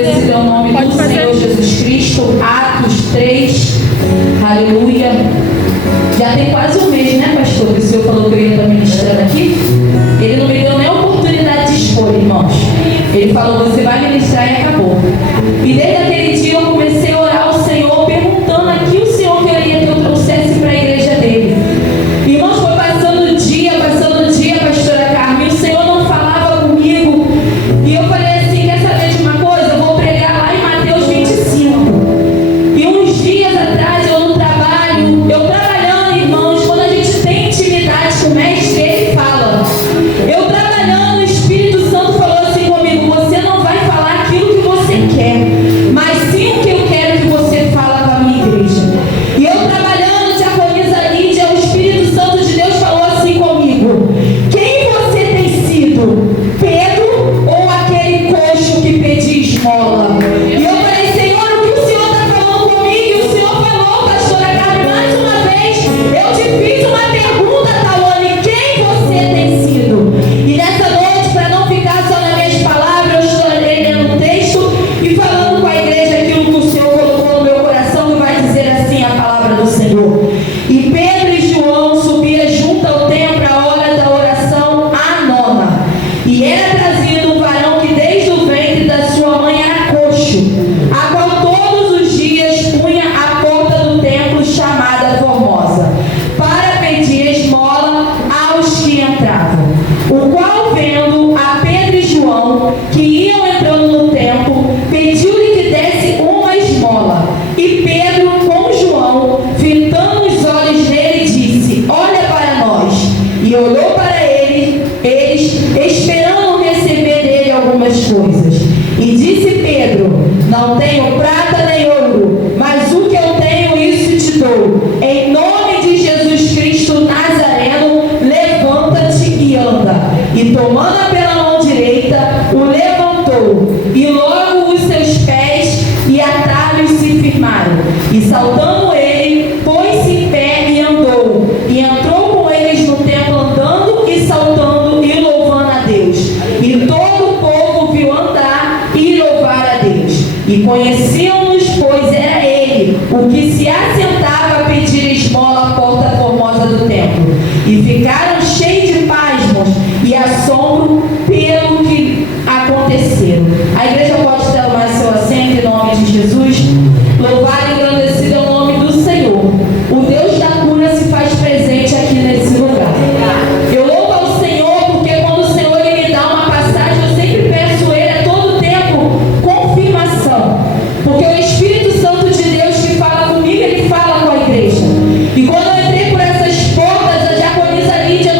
engrandecido é o nome do Senhor Jesus Cristo. Atos 3, aleluia. Já tem quase um mês, né, pastor? Que o senhor falou que eu ia estar ministrando aqui. Ele não me deu nem a oportunidade de escolha, irmãos. Ele falou, você vai ministrar e acabou. E desde aquele dia eu comecei a orar ao Senhor, perguntando aqui o Senhor queria que eu trouxesse para a igreja dele. Irmãos, foi passando o dia, pastora Carmen, e o Senhor não falava comigo. E eu falei assim, quer saber de uma coisa? Eu vou pregar lá em Mateus 25. E uns dias atrás, eu no trabalho, eu trabalhando, irmãos, quando a gente tem intimidade com o mestre, ele fala. Eu trabalhando, o Espírito Santo falou assim comigo, você não vai falar aquilo que você quer, mas sim o que eu quero que você fala para a minha igreja. E eu trabalhando, diaconisa Lídia, o Espírito Santo de Deus falou assim comigo, quem você tem sido? Pedro ou aquele coxo que pedia esmola? E eu falei, Senhor, o que o Senhor está falando comigo? E o Senhor falou, pastora Carmen, mais uma vez, eu te fiz uma pergunta, Tawane, quem você tem sido? E nessa noite, para não ficar só nas minhas palavras, eu estarei lendo um texto e falando com a igreja aquilo que o Senhor colocou no meu coração, que vai dizer assim a palavra do Senhor. E Pedro e João subiam junto ao templo à hora da oração à nona. E era trazido um varão que desde o ventre da sua mãe era coxo, a qual todos os dias punha à porta do templo chamada Formosa, para pedir esmola aos que entravam. O qual, vendo a Pedro e João, que iam entrando no templo, pediu-lhe que desse uma esmola. E Pedro, com João, fitando os olhos nele, disse, olha para nós. E olhou para eles, esperando receber dele algumas coisas. E disse Pedro, não tenho prata nem ouro, mas o que eu tenho, isso te dou. Em nome de Jesus Cristo Nazareno, levanta-te e anda. E tomando pela mão direita, o levantou. E logo os seus pés e atalhos se firmaram. E saltando ele, pôs-se em pé e andou. E entrou com eles no templo andando e saltando e louvando a Deus. E todo o povo viu andar e louvar a Deus. E conheciam-nos, pois era ele o que se assentava a pedir esmola à porta formosa do templo. E ficaram cheios de pasmos e assombro pelo que aconteceu. A igreja pode tomar seu assento em nome de Jesus. Louvado e engrandecido é o nome do Senhor. O Deus da cura se faz presente aqui nesse lugar. Eu louvo ao Senhor porque quando o Senhor ele me dá uma passagem, eu sempre peço ele a todo tempo confirmação. Porque o Espírito Santo de Deus que fala comigo, ele fala com a igreja. E quando eu entrei por essas portas, a diaconisa Lídia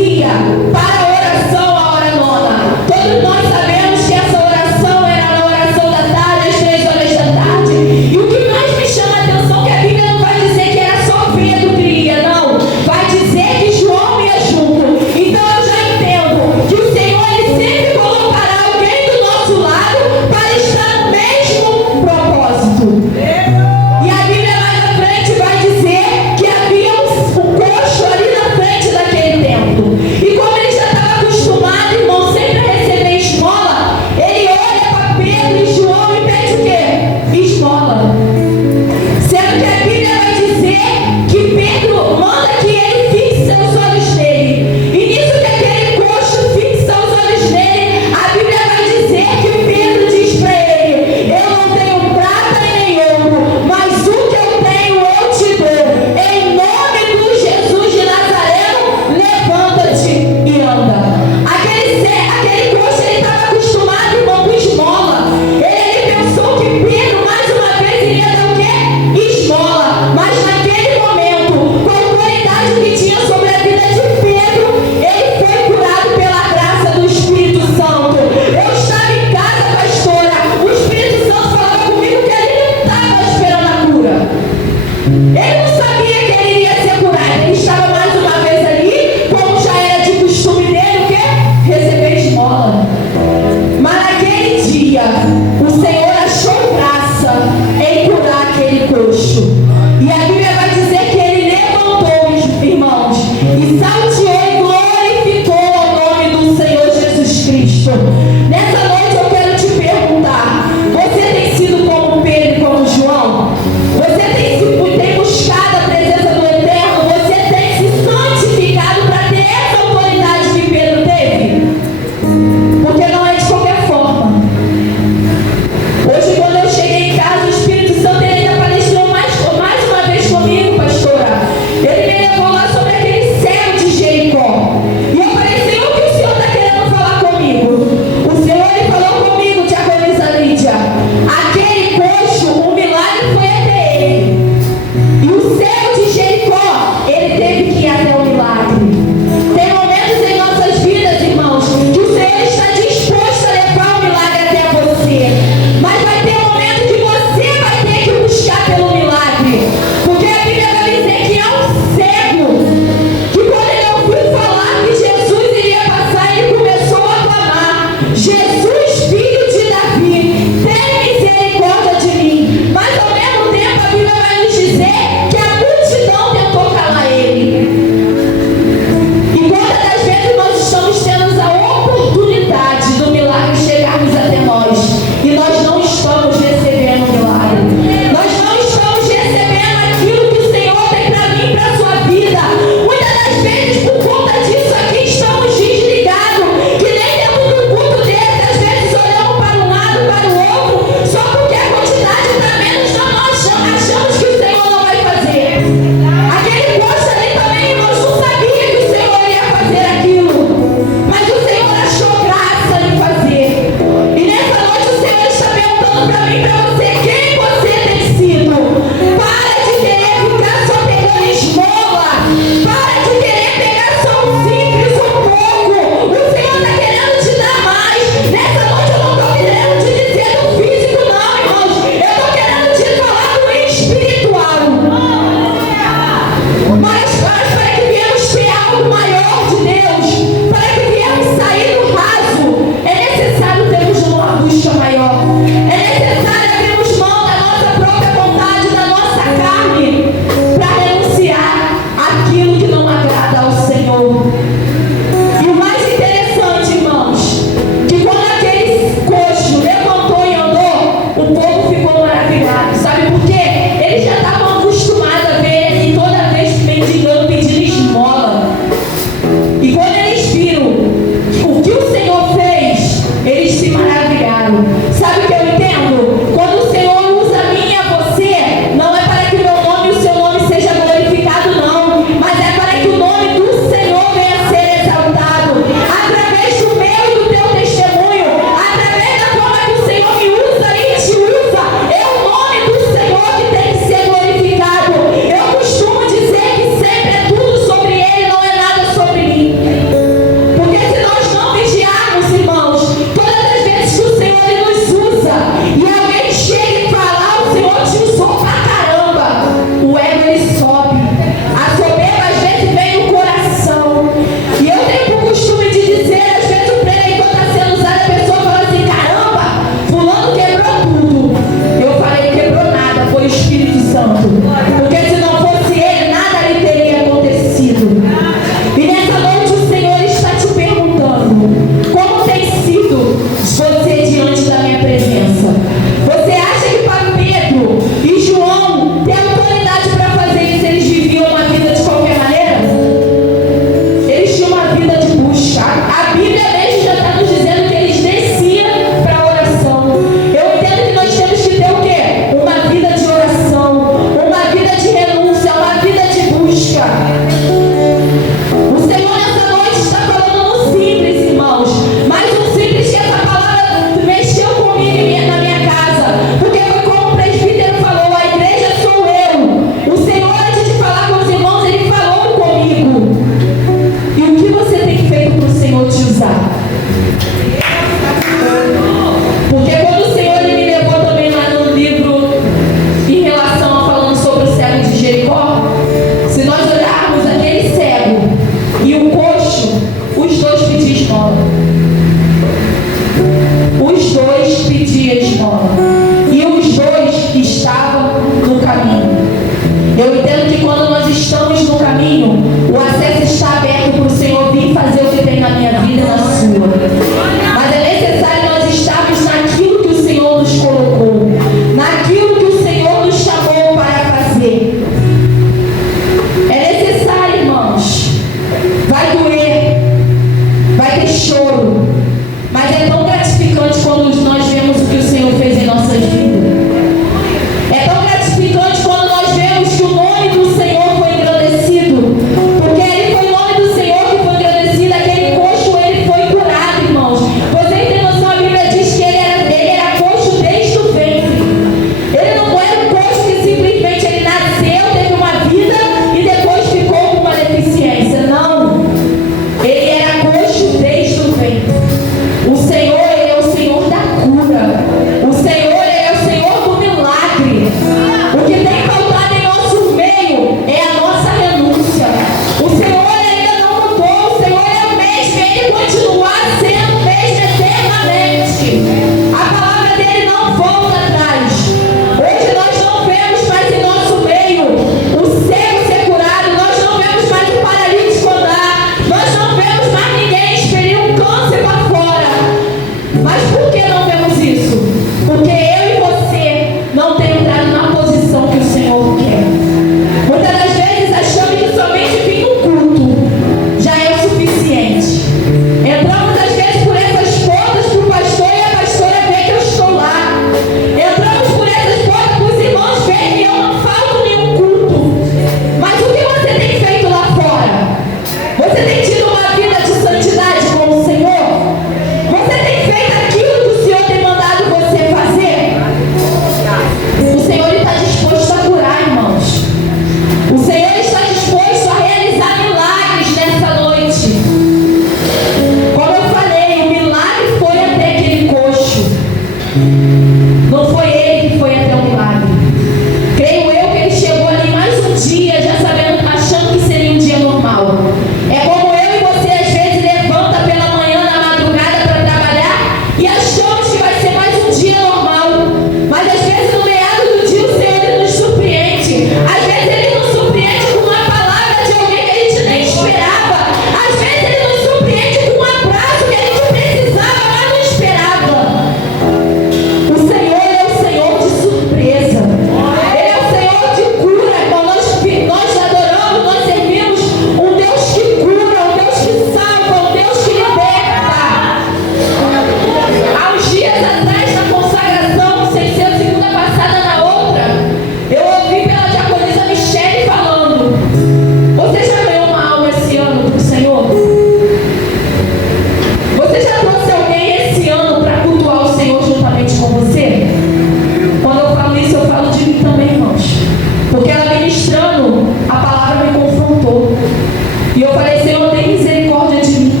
falei, Senhor, tem misericórdia de mim.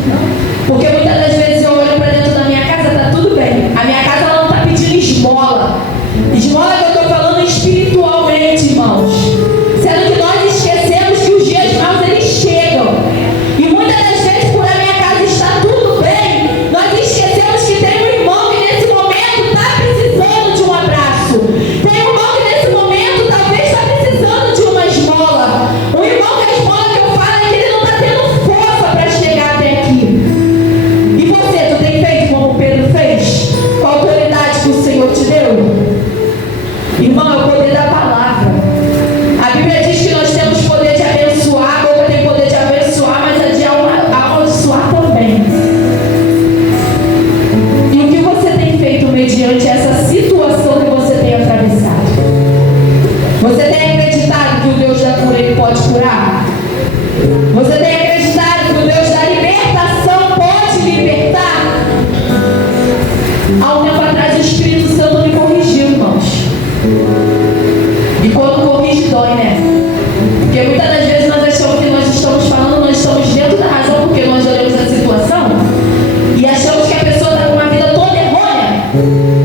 Porque muitas das vezes eu olho para dentro da minha casa, tá tudo bem. A minha casa ela não está pedindo esmola. Esmola que eu estou falando espiritualmente, irmãos. Sendo que nós esquecemos que os dias maus eles chegam. E muitas das vezes por a minha casa está tudo bem, nós esquecemos que tem um irmão que nesse momento está precisando de um abraço. Tem um irmão que nesse momento talvez está precisando de uma esmola. Um irmão que a esmola que eu falo é que ele não está tendo força para chegar até aqui. E você, tu tem feito como Pedro fez? Com a autoridade que o Senhor te deu? Irmão, é o poder da palavra. A Bíblia diz que nós temos poder de abençoar, a boca tem poder de abençoar, mas a de amaldiçoar também. E o que você tem feito mediante essa situação que você tem atravessado? Você tem acreditado que o Deus da cura ele pode curar? Você tem acreditado que o Deus da libertação pode libertar? Há um tempo atrás o Espírito Santo me corrigiu, irmãos. E quando corrige dói, né? Porque muitas das vezes nós achamos que nós estamos falando, nós estamos dentro da razão, porque nós olhamos a situação e achamos que a pessoa está com uma vida toda errônea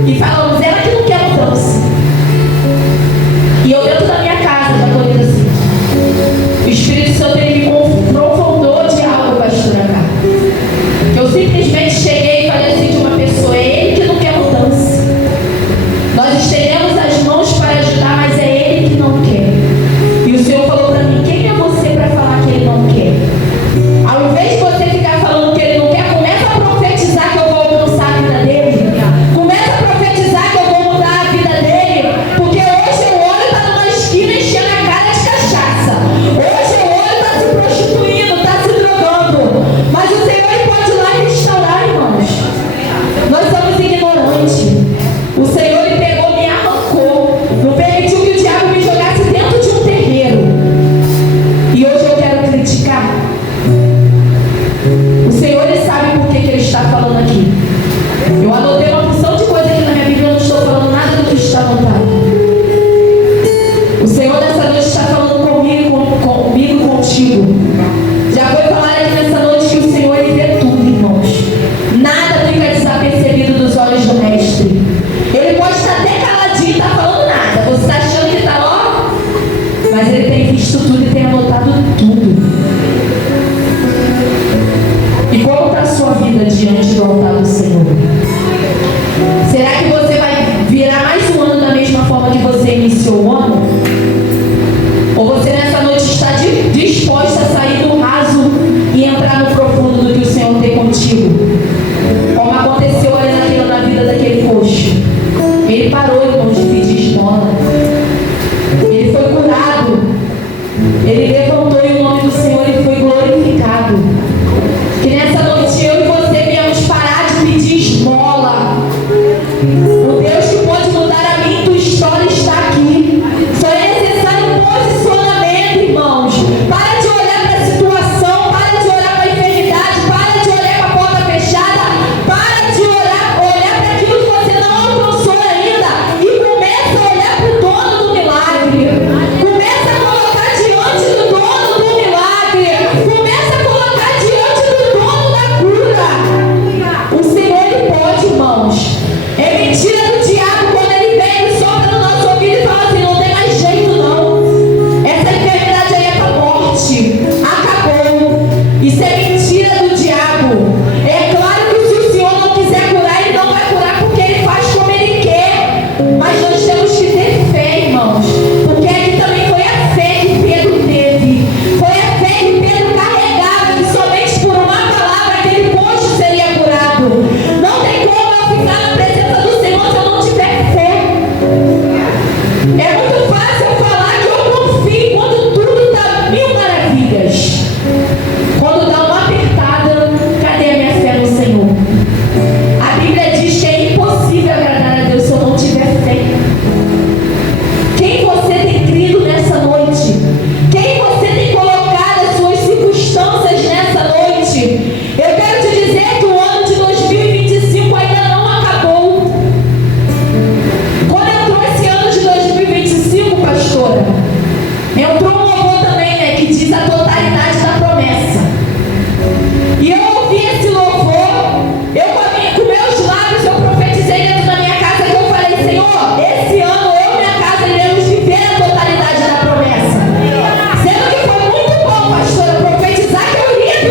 e falamos, ela que não quer mudança. E eu dentro da minha casa já estou indo assim. O Espírito Santo ele me confrontou de algo, pastora cá. Eu simplesmente cheguei e falei assim de uma pessoa, é ele que não quer mudança. Nós estendemos as mãos para ajudar, mas é ele que não quer. E o Senhor falou para mim, quem é você para falar que ele não quer? Ao invés de você ficar falando que ele não quer, começa a profetizar que eu vou alcançar a vida dele. Começa a profetizar que eu vou mudar a vida dele. Porque hoje eu olho está numa esquina enchendo a cara de cachaça. Hoje eu olho está se prostituindo, está se drogando. Mas o Senhor ele pode ir lá e restaurar, irmãos. Nós somos ignorantes. O Senhor ele pegou, me arrancou. Não permitiu que o diabo me jogasse dentro de um terreiro. E hoje eu quero criticar. O Senhor ele sabe por que ele está falando aqui. Eu anotei uma porção de coisa aqui na minha Bíblia, eu não estou falando nada do que está anotado. O Senhor nessa noite está falando comigo e contigo. Já foi falar aqui nessa noite que o Senhor ele vê tudo, irmãos. Nada fica desapercebido dos olhos do Mestre. Ele pode estar até caladinho, não está falando nada. Você está achando que está lá? Mas ele tem visto tudo e tem anotado tudo. E como está a sua vida diante do altar do Senhor? Será que você vai virar mais um ano da mesma forma que você iniciou o ano? Ou você nessa noite está disposta a sair do raso e entrar no profundo do que o Senhor tem contigo? Como aconteceu ali na vida daquele coxo. Ele parou, irmão, de pedir esmola. Ele foi curado. Ele levantou e o nome do Senhor ele foi glorificado. Que nessa noite eu e você viemos parar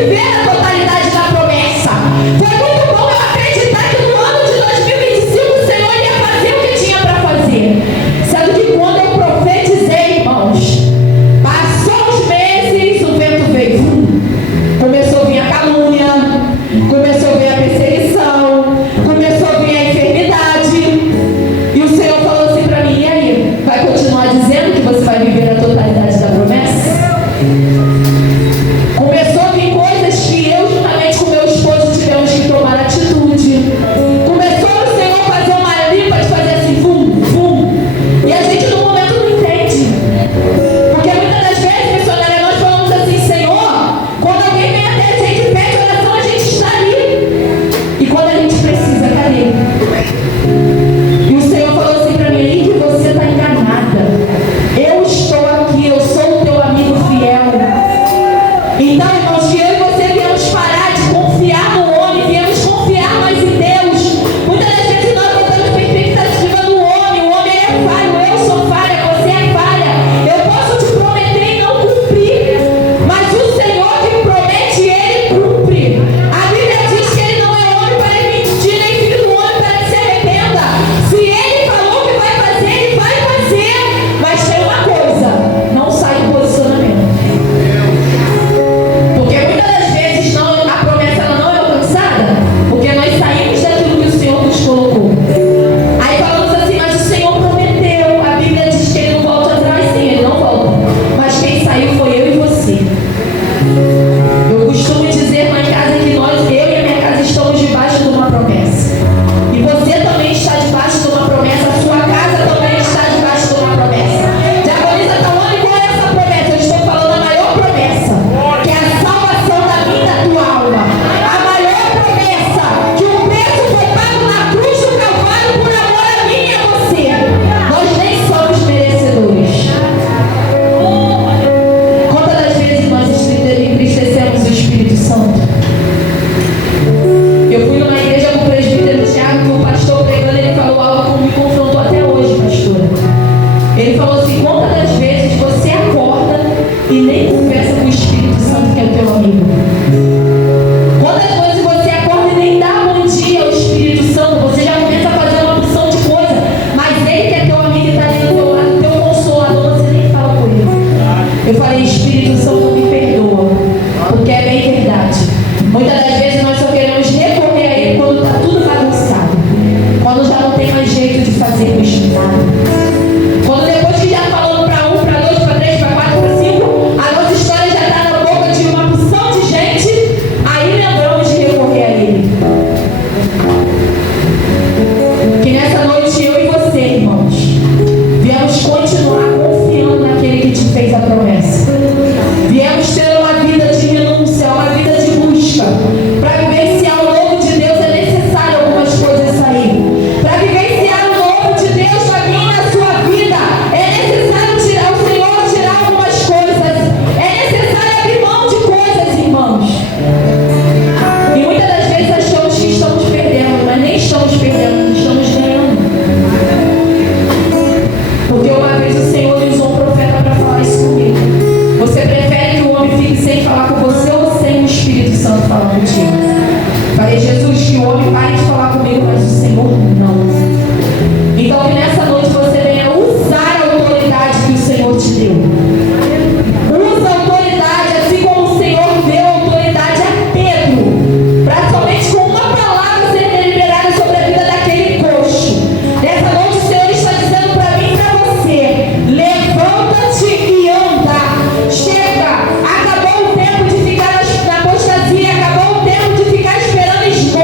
viver a totalidade da promessa. Foi muito bom eu acreditar que no ano de 2025 o Senhor ia fazer o que tinha para fazer. Sendo que quando eu profetizei, irmãos, passou os meses, o vento veio. Começou a vir a calúnia, começou a vir a perseguição, começou a vir a enfermidade. E o Senhor falou assim para mim: e aí? Vai continuar dizendo que você vai viver a totalidade da promessa? Começou a vir coisas que eu, juntamente com meu esposo, tivemos que tomar atitude. Começou o Senhor a fazer uma limpa, de fazer assim, vum, vum. E a gente no momento não entende. Porque muitas das vezes, missionária, nós falamos assim: Senhor, quando alguém vem até a gente, pede oração, a gente está ali. E quando a gente precisa, cadê? E o Senhor falou assim para mim: que você está enganada. Eu estou aqui, eu sou o teu amigo fiel. Então, irmãos, que eu e você viemos parar de confiar no homem, viemos confiar mais em Deus. Muitas das vezes nós botamos expectativa no homem. O homem é falho, eu sou falha, você é falha. Eu posso te prometer e não cumprir, mas o Senhor que promete, Ele cumpre. A Bíblia diz que Ele não é homem para mentir, nem filho do homem para que se arrependa. Se Ele falou que vai fazer, Ele vai fazer. Mas tem uma coisa: não sai do posicionamento. Porque muitas das vezes a promessa ela não é alcançada porque nós saímos daquilo que o Senhor nos colocou. Aí falamos assim: mas o Senhor prometeu. A Bíblia diz que Ele não volta atrás. Sim, Ele não volta. Mas quem saiu foi eu e você. Eu costumo dizer lá em casa que eu e a minha casa estamos debaixo de uma promessa. E você também está debaixo de uma promessa. A sua casa também está debaixo de uma promessa. Diagonisa, tá onde? Qual é essa promessa? Eu estou falando a maior promessa, que é a salvação da minha e da tua alma. A maior promessa, que o preço foi pago na cruz do Calvário por amor a mim e a você. Nós nem somos merecedores. Quantas das vezes nós entristecemos o Espírito Santo? Eu fui numa igreja com o presbítero Tiago, que o pastor pregando, ele falou algo que me confrontou até hoje, pastora. Ele falou assim: quantas das vezes você acorda e nem conversa com o Espírito Santo, que é o teu amigo? Quantas vezes você acorda e nem dá bom dia ao Espírito Santo? Você já começa a fazer uma opção de coisa, mas ele que é teu amigo e está ali do teu lado, teu consolador, você nem fala com ele. Eu falei: Espírito Santo, me perdoa, porque é bem verdade. Muitas das vezes nós só queremos recorrer a ele quando está tudo bagunçado, quando já não tem mais jeito de fazer com nada. Quando depois que já falamos para 1, para 2, para 3, para 4, para 5, a nossa história já está na boca de uma porção de gente, aí lembramos de recorrer a ele. Que nessa noite eu e você, irmãos, viemos continuar confiando naquele que te fez a promessa. Viemos ter uma vida de renúncia, uma vida de busca. Para vivenciar o novo de Deus é necessário algumas coisas sair. Para vivenciar o novo de Deus na minha e na sua vida é necessário tirar o Senhor, tirar algumas coisas. É necessário abrir mão de coisas, irmãos. E muitas das vezes achamos que estamos perdendo, mas nem estamos perdendo, estamos ganhando. Porque uma vez o Senhor usou um profeta para falar isso comigo. Você prefere que o homem fique sem falar com você ou sem o Espírito Santo falar contigo? Falei: Jesus, que o homem pare de falar comigo, mas o Senhor não. Então que nessa noite você venha usar a autoridade que o Senhor te deu. Usa a autoridade, assim como o Senhor deu autoridade a Pedro, para somente com uma palavra ser deliberada sobre a vida daquele coxo. Nessa noite o Senhor está dizendo para mim e para você: levanta-te e anda. Chega, acabou o tempo de ficar na apostasia, acabou o tempo de ficar esperando esmola.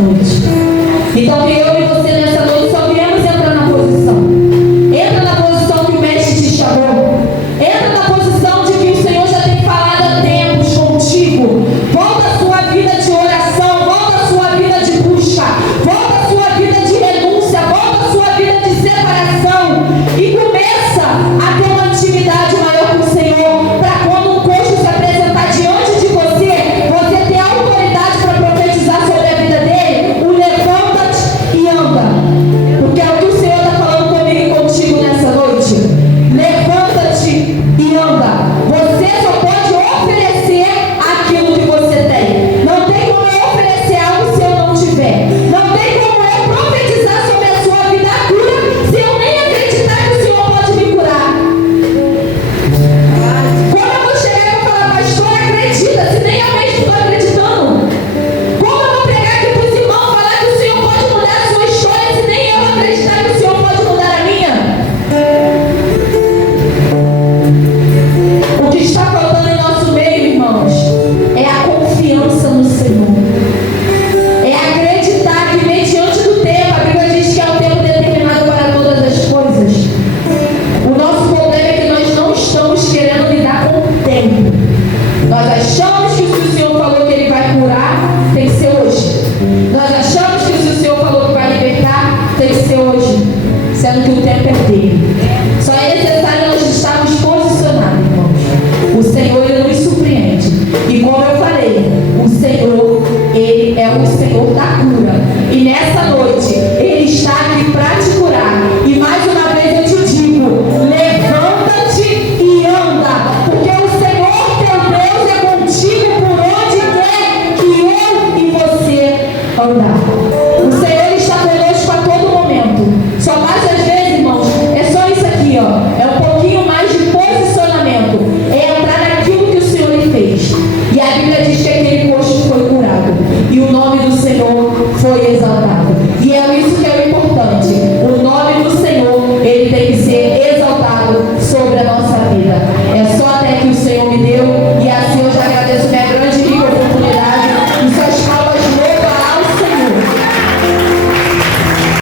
noite. Então que eu e você nessa noite só viemos entrar na posição. Entra na posição que o Mestre te chamou. Entra na posição de que o Senhor já tem falado há tempos contigo. Volta a sua vida de oração, volta a sua vida de busca, volta a sua vida de renúncia, volta a sua vida de separação e começa a ter uma intimidade maior com o Senhor, para quando um coxo se apresentar diante de você, você ter autoridade para profetizar sobre a vida dele. O levanta-te e anda, porque é o que o Senhor está falando comigo e contigo nessa noite. Levanta-te e anda. Você só pode oferecer aquilo que você tem. Não tem como eu oferecer algo se eu não tiver. Não tem como eu profetizar sobre a sua vida a cura se eu nem acreditar que o Senhor pode me curar. Como eu vou chegar e vou falar, pastor, acredita, se nem eu mesmo estou acreditando? Como eu vou pregar aqui para os irmãos, falar que o Senhor pode mudar a sua história se nem eu acreditar que o Senhor pode mudar a minha? O que está faltando em nosso meio, irmãos, é a confiança no Senhor. É acreditar que mediante do tempo, a Bíblia diz que é o tempo determinado para todas as coisas. O nosso problema é que nós não estamos querendo lidar com o tempo. Nós achamos que se o Senhor falou que Ele vai curar, tem que ser hoje. Nós achamos que se o Senhor falou que vai libertar, tem que ser hoje. Sendo que o tempo é dele. Só é necessário nós estarmos posicionados, irmãos. O Senhor, Ele nos surpreende. E como eu falei, o Senhor, Ele é o Senhor da cura. E nessa noite, Ele está aqui para te curar. E mais uma vez eu te digo, levanta-te e anda. Porque o Senhor, teu Deus, é contigo por onde quer que eu e você andar. O Senhor está conosco a todo momento. Só mais às vezes, irmãos, é só isso aqui, ó. É um pouquinho mais de posicionamento. É entrar naquilo que o Senhor lhe fez. E a Bíblia diz que aquele coxo foi curado. E o nome do Senhor foi exaltado.